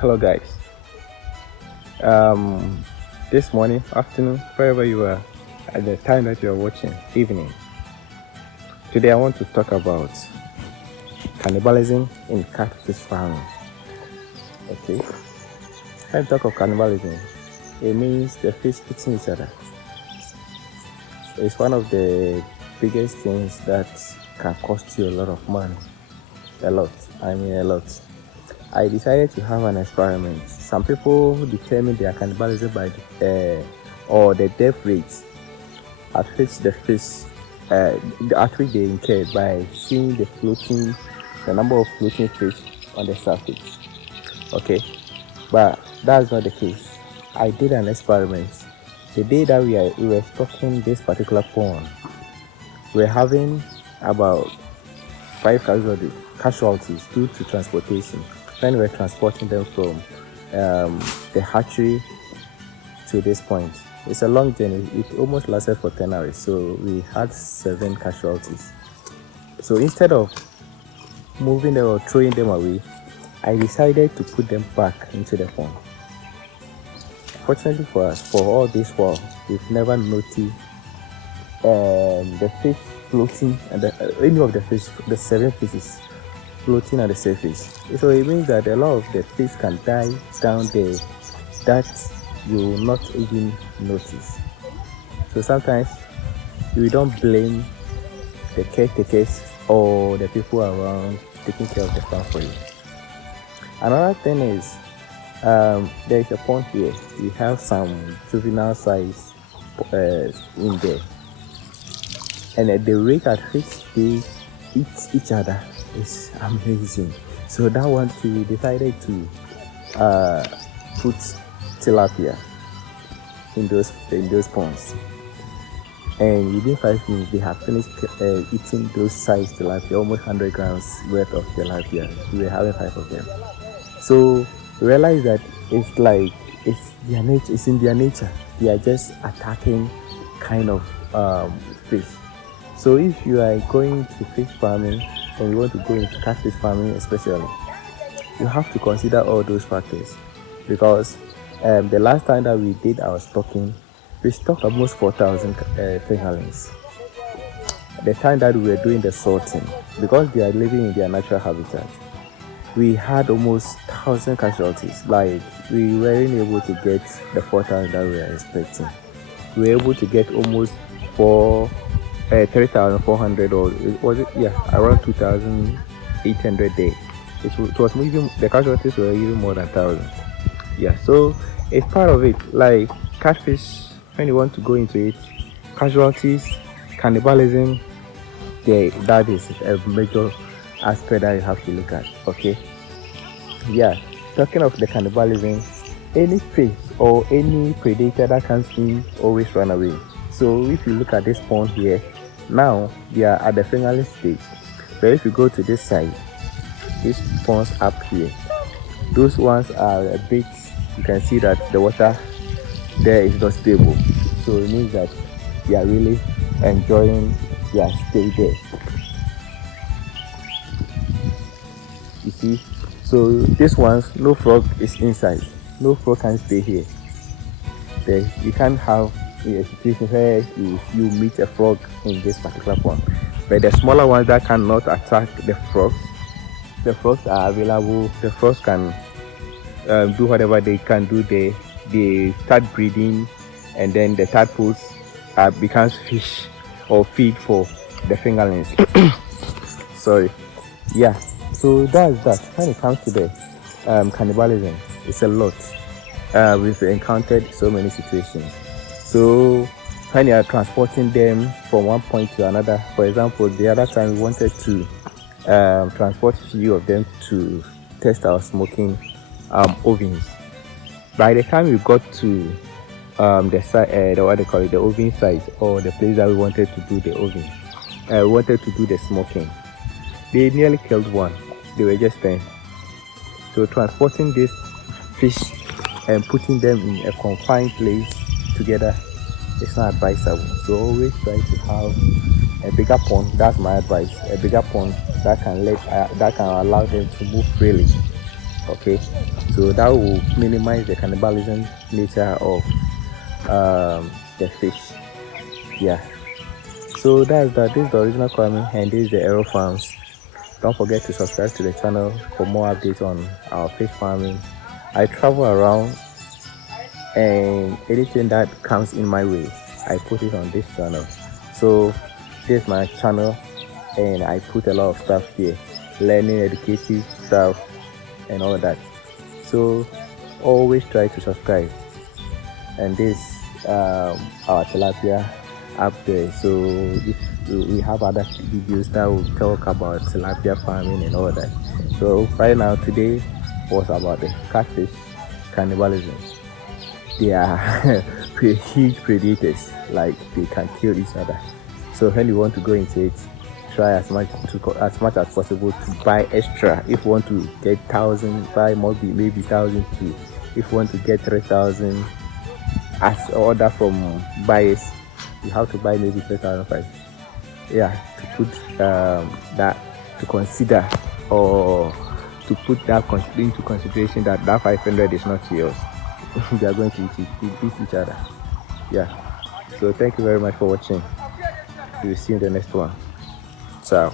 Hello, guys. Um, this morning, afternoon, wherever you are, at the time that you are watching, evening. Today, I want to talk about cannibalism in catfish farming. Okay. When I talk of cannibalism, it means the fish eating each other. It's one of the biggest things that can cost you a lot of money. A lot. I mean, a lot. I decided to have an experiment. Some people determine their cannibalism by or the death rate at which at which they incurred by seeing the number of floating fish on the surface. Okay, but that's not the case. I did an experiment. The day that we were stocking this particular pond, we're having about 5 casualties due to transportation when we're transporting them from the hatchery to this point. It's a long journey. It almost lasted for 10 hours, so we had 7 casualties. So instead of moving them or throwing them away, I decided to put them back into the pond. Fortunately for us, for all this while, we've never noticed the fish floating and any of the fish, the 7 fishes floating at the surface. So it means that a lot of the fish can die down there that you will not even notice. So sometimes you don't blame the caretakers or the people around taking care of the farm for you. Another thing is there is a pond here. We have some juvenile size in there, and at the rate at which they eat each other is amazing. So that one too, we decided to put tilapia in those ponds, and within 5 minutes they have finished eating those size tilapia, almost 100 grams worth of tilapia. We were having 5 of them. So we realized that it's their nature. It's in their nature. They are just attacking kind of fish. So if you are going to fish farming and you want to go into catfish farming especially, you have to consider all those factors, because the last time that we did our stocking, we stocked almost 4,000 fingerlings. The time that we were doing the sorting, because they are living in their natural habitat, we had almost 1,000 casualties. Like, we weren't able to get the 4,000 that we were expecting. We were able to get almost 3,400, or was it? Yeah, around 2,800 there. It was even, the casualties were even more than 1,000. Yeah, so it's part of it. Like catfish, when you want to go into it, casualties, cannibalism, that is a major aspect that you have to look at. Okay. Yeah. Talking of the cannibalism, any fish or any predator that comes in always run away. So if you look at this pond here, now they are at the fingerling stage. But if you go to this side, these ponds up here, those ones are a bit, you can see that the water there is not stable. So it means that they are really enjoying their stay there. You see, so this ones, no frog is inside. No frog can stay here. You can't have a situation where you meet a frog in this particular pond. But the smaller ones that cannot attack the frogs are available. The frogs can do whatever they can do. They start breeding, and then the tadpoles becomes fish or feed for the fingerlings. Sorry. Yeah. So that's that. When it comes to the cannibalism, it's a lot. We've encountered so many situations. So when you are transporting them from one point to another, for example, the other time we wanted to transport a few of them to test our smoking ovens. By the time we got to the site, what they call it, the oven site, or the place that we wanted to do the oven, we wanted to do the smoking, they nearly killed one. They were just 10. So transporting this fish and putting them in a confined place together is not advisable. So always try to have a bigger pond. That's my advice. A bigger pond that can allow them to move freely. Okay, so that will minimize the cannibalism nature of the fish. Yeah, so that's that. This is the original Kwame, and this is the Aero Farms. Don't forget to subscribe to the channel for more updates on our fish farming. I travel around, and anything that comes in my way, I put it on this channel. So this is my channel, and I put a lot of stuff here, learning, educative stuff, and all that. So always try to subscribe. And this our tilapia up there. So if we have other videos that will talk about tilapia farming and all that. So right now today was about the catfish cannibalism. They are huge predators, like they can kill each other. So when you want to go into it, try as much as possible to buy extra. If you want to get 1,000, buy maybe 1,002. If you want to get 3,000 as order from buyers, you have to buy maybe 3,005. Yeah, to put that to consider, or to put that into consideration that 500 is not yours. They are going to eat each other. Yeah. So thank you very much for watching. We will see you in the next one. Ciao.